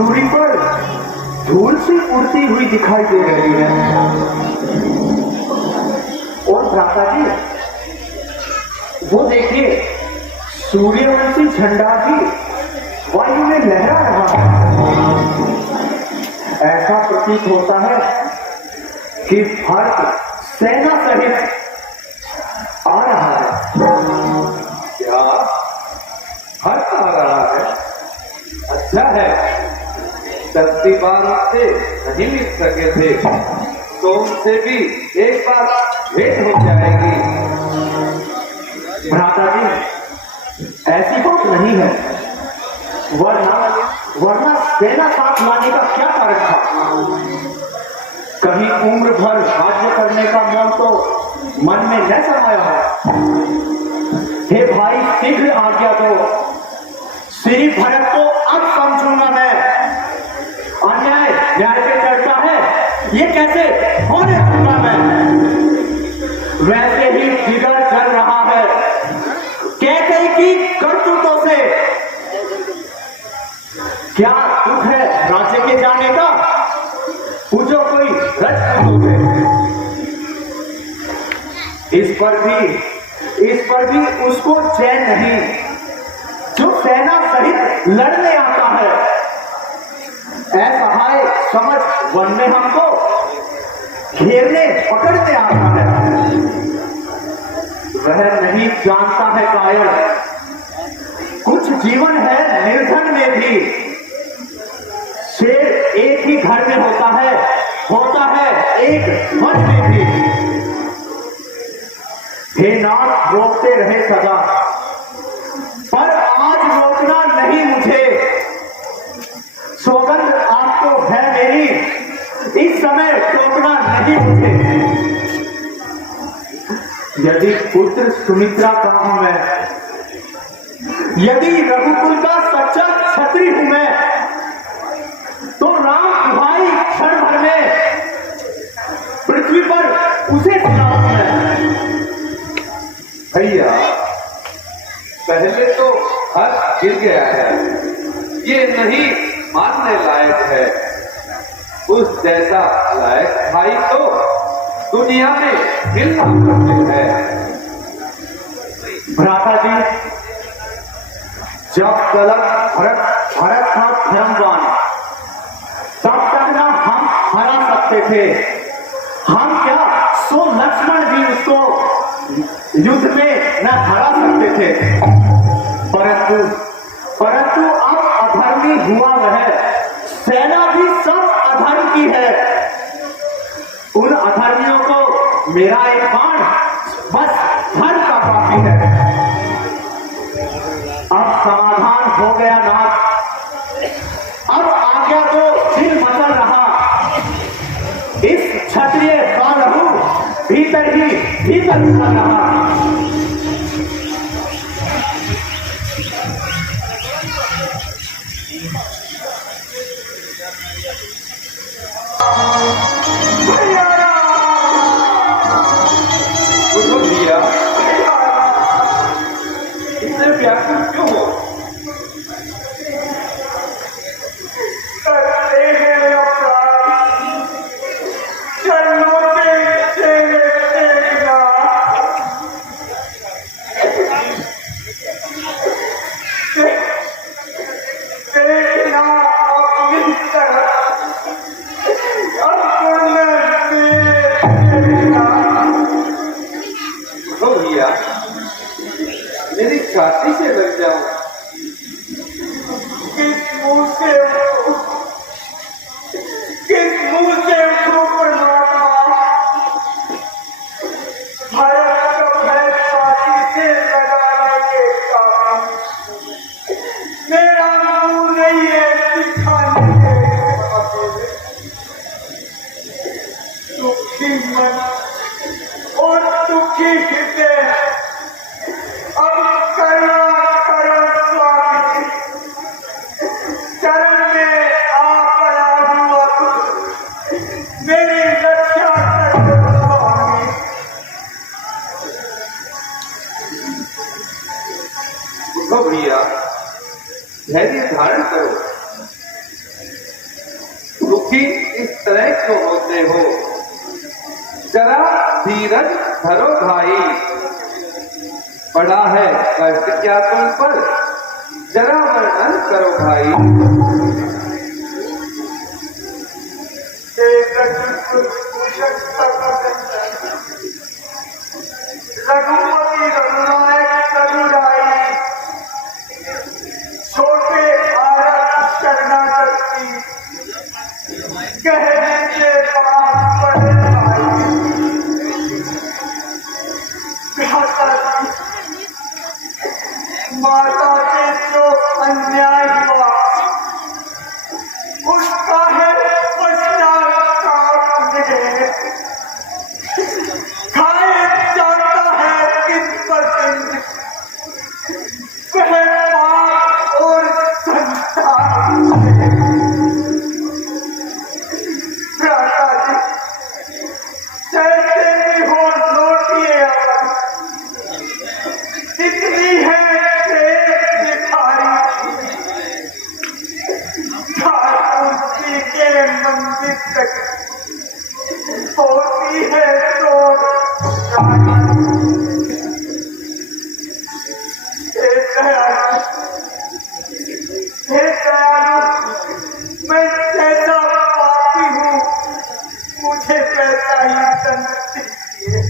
दूरी पर धूल सी उड़ती हुई दिखाई दे रही है। और भ्राता जी, वो देखिए, सूर्यवंशी झंडा भी वायु में लहरा रहा है। ऐसा प्रतीत होता है कि भारत सेना सहित आ रहा है। क्या भारत आ रहा है? अच्छा है, शक्ति बार से नहीं मिल सके थे तो उनसे भी एक बार भेंट हो जाएगी। भ्राता जी, ऐसी बात नहीं है, वरना सेना साथ लाने का क्या कारण था? कहीं उम्र भर राज्य करने का मन तो मन में न समाया है। हे भाई, शीघ्र आज्ञा दो। श्री भरत को अब समझूंगा मैं। अन्याय न्याय पे चढ़ता है, ये कैसे होने दूंगा मैं? वैसे ही जिगर चल रहा है कैकई की करतूतों से। क्या दुख है राज्य के जाने का? पूछो कोई रच है। इस पर भी उसको चैन नहीं, जो सेना सहित लड़ने आता है। असहाय समझ वन में हमको घेरने पकड़ते आता है। वह नहीं जानता है कायर, कुछ जीवन है निर्धन में भी। शेर एक ही घर में होता है एक वन में भी। हे नाथ, रोकते रहे सदा, पर आज रोकना नहीं मुझे। सौगंध आपको है मेरी, इस समय टोकना नहीं मुझे। यदि पुत्र सुमित्रा का हूं मैं, यदि रघुकुल का सच्चा क्षत्रिय हूं मैं, तो राम भाई क्षण भर में पृथ्वी पर उसे सिलाऊं मैं। भैया, पहले तो हर गिर गया है, ये नहीं मानने लायक है। उस जैसा लायक भाई तो दुनिया में मिलना मुश्किल है। भ्राता जी, जब तलक भरत था धर्मवान, तब तक ना हम हरा सकते थे। हम क्या, सो लक्ष्मण भी उसको युद्ध में न हरा सकते थे। परंतु अब अधर्मी हुआ वह, सेना भी सब अधर्म की है। उन अधर्मियों को मेरा एक बाण बस धर्म का काफी है। अब समाधान हो गया नाथ, अब आज्ञा तो दिल मचल रहा। इस क्षत्रिय का लहू भीतर उतर रहा। भैया, इतने व्याकुल क्यों हो? मेरी छाती से लग जाऊं। किस मुंह से उठूं परमात्मा? भारत का भय छाती से लगाने के कारण मेरा मुंह नहीं है दिखाने के। दुखी मन और दुखी हृदय अब करुणा करो स्वामी, चरण में आ पड़ा हुआ मेरी रक्षा करो स्वामी। उठो भैया, धैर्य धारण करो। दुखी इस तरह क्यों होते हो? जरा धीरज धरो भाई, पड़ा है कष्ट क्या तुम पर, जरा वर्णन करो भाई। रघुपति रघुनायक रघुराई, छोटे आरत करना करती, कहने के पास बड़े भाई। माता के जो अन्याय हुआ उसका है पश्चाताप मुझे, खाए जाता है किस पसंद, कहे पाप और संतान। भ्राता जी जैसे भी हो लौटिए, इतनी है के मंदिर तक होती है तो हे दयालु, मैं जैसा पापी हूँ मुझे वैसा ही दंड दीजिए।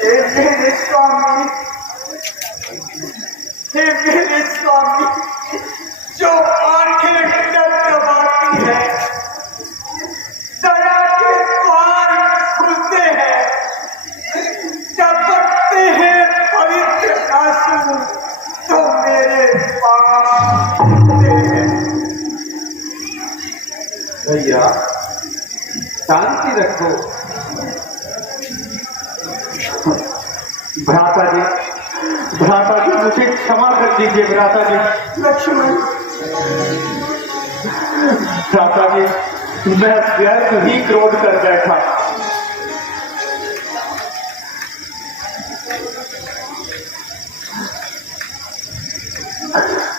हे मेरे स्वामी, हे मेरे स्वामी, जो आंखें दबाती है, दया के द्वार खुलते हैं, टपकते हैं पवित्र आंसू तो मेरे पास खुलते हैं। भैया शांति रखो। भ्राता जी, भ्राता जी मुझे क्षमा कर दीजिए। भ्राता जी, लक्ष्मण, भ्राता जी मैं व्यर्थ ही क्रोध कर बैठा।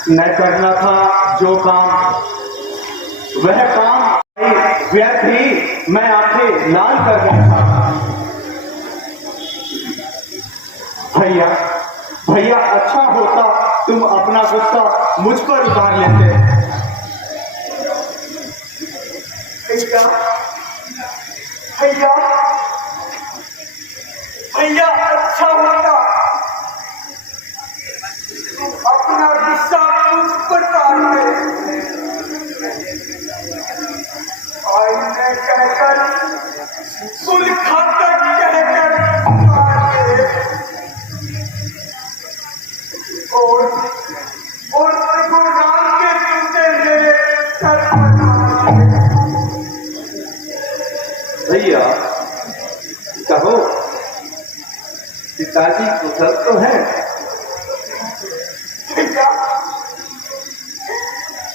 न करना था जो काम वह काम व्यर्थ ही मैं आंखें लाल कर बैठा। भैया, भैया अच्छा होता तुम अपना गुस्सा मुझ पर उतार लेते। भैया, भैया, भैया अच्छा होता तुम अपना गुस्सा मुझ पर उतारते। आईने कहकर, सुलखाकर कहकर और गुनाह के जूते मेरे सर पर। भैया कहो, पिताजी कुशल तो है? भैया,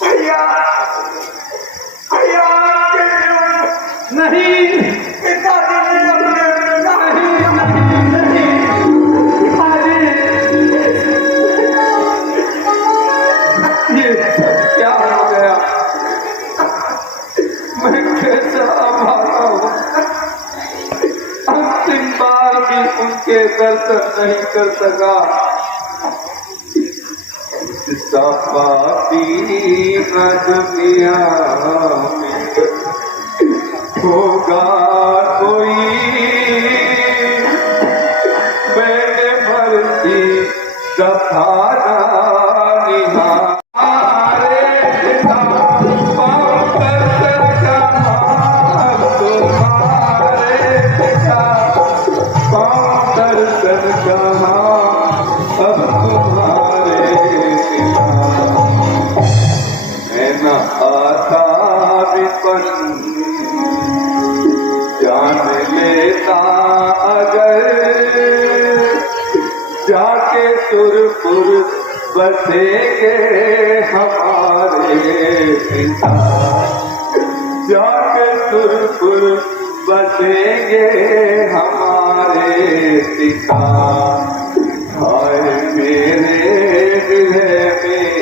भैया, भैया नहीं, पिताजी ने अपने क्या हो गया? मैं कैसा अभागा हूँ, अंतिम बार भी उनके दर्शन नहीं कर सका। इसका पापी न दुनिया में होगा कोई, मैंने भरती दफाना निहार। जान लेता अगर जाके सुरपुर बसेंगे हमारे पिता, जाके सुरपुर बसेंगे हमारे पिता। हाय मेरे हृदय में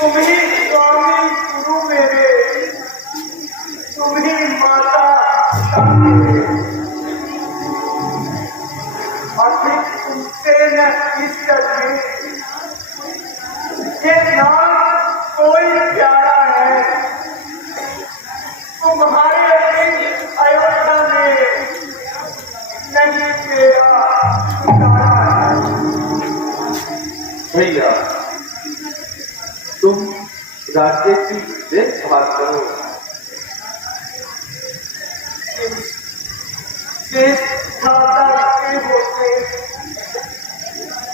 तुम्ही स्वामी गुरु मेरे, तुम्ही माता पिता मेरे, अधिक तुमसे न इस जग में ये नाम कोई प्यारा है। तुम्हारे अधीन अयोध्या में नहीं तेरा पुकारा है। भैया तुम राज्य की देखभाल करो। जिस दादा के होते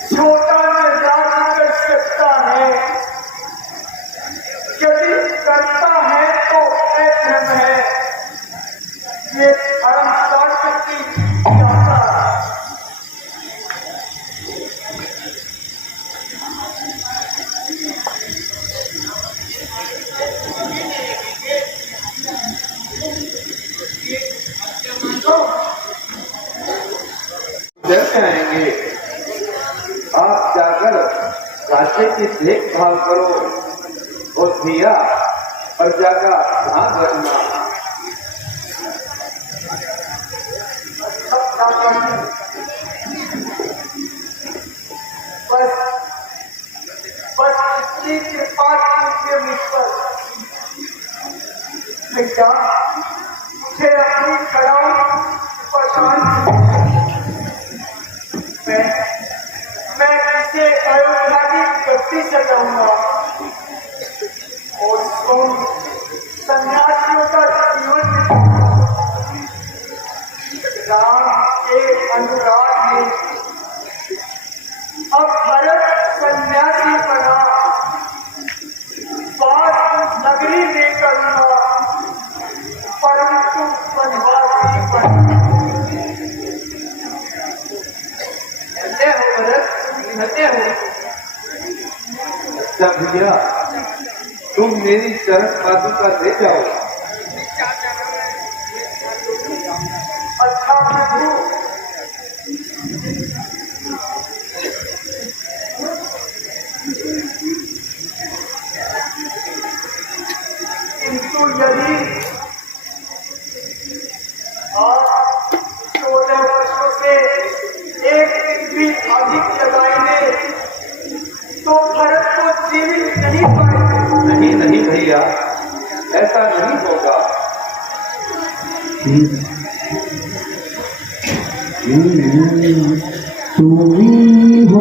छोटा न राज कर सकता है, यदि करता है तो अधर्म है। ये धर्म शास्त्र की यात्रा है। जैसे आएंगे आप जाकर राज्य की देखभाल करो और भैया प्रजा का ध्यान रखना। बस इतनी कृपा कीजिए मुझ पर भैया, मुझे अपनी कड़ाई पहचान। मैं इसे अयोध्या की गद्दी से जाऊंगा और सन्यासियों का जीवन राम के अनुराग में अब भरत सन्यासी बना, बात नगरी में करूंगा, परंतु वनवासी बना। धन्य हो भरत, धन्य हो। अच्छा भैया तुम मेरी चरण पादुका ले जाओ। अच्छा प्रभु, किंतु यदि आप 14 वर्षों से एक दिन भी अधिक लगाएंगे तो भरत को जीवित नहीं पाएंगे। नहीं नहीं भैया, ऐसा नहीं होगा। तुम्ही हो